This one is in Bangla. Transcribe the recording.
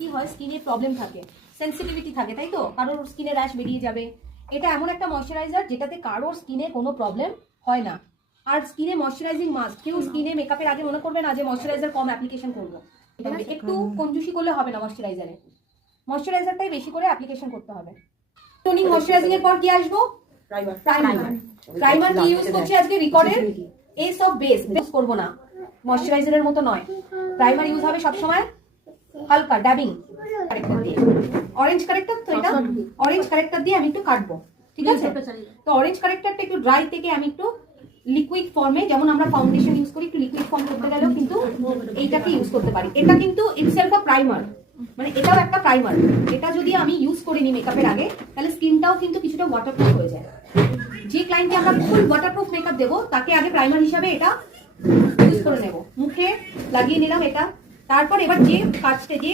কি হয়, স্কিনে প্রবলেম থাকে, সেন্সিটিভিটি থাকে, তাই তো? কারোর স্কিনে র্যাশ বেরিয়ে যাবে। এটা এমন একটা ময়শ্চারাইজার যেটাতে কারোর স্কিনে কোনো প্রবলেম হয় না। আর স্কিনে ময়শ্চারাইজিং মাস্ক, কেউ স্কিনে মেকআপের আগে মনে করবে না যে ময়শ্চারাইজার কম অ্যাপ্লিকেশন করবো। একটু কঞ্জুসি করলে হবে না ময়শ্চারাইজারে, ময়শ্চারাইজারটাই বেশি করে অ্যাপ্লিকেশন করতে হবে। টোনিং ময়শ্চারাইজিং এর পর কি আসবো? প্রাইমার কি ইউজ করছি আজকে? রিকর্ডের এস অফ বেস ইউজ করবো না, ময়শ্চারাইজারের মতো নয়। প্রাইমার ইউজ হবে সবসময় হালকা ড্যাবিং কারেক্টর দিয়ে, অরেঞ্জ কারেক্টর। তো এটা অরেঞ্জ কারেক্টর দিয়ে আমি একটু কাটবো, ঠিক আছে? তো অরেঞ্জ কারেক্টরটা একটু ড্রাই থেকে আমি একটু লিকুইড ফর্মে, যেমন আমরা ফাউন্ডেশন ইউজ করি, একটু লিকুইড ফর্ম করতে গেলেও কিন্তু এইটাকে ইউজ করতে পারি। এটা কিন্তু ইটসেলফ আ প্রাইমার, মানে এটাও একটা প্রাইমার। এটা যদি আমি ইউজ করে নিই মেকআপের আগে, তাহলে স্কিনটাও কিন্তু কিছুটা ওয়াটারপ্রুফ হয়ে যায়। যে ক্লায়েন্টকে আমরা ফুল ওয়াটারপ্রুফ মেকআপ দেবো, তাকে আগে প্রাইমার হিসাবে এটা ইউজ করে নেব। মুখে লাগিয়ে নিলাম এটা, তারপর এবার যে কাজটা, যে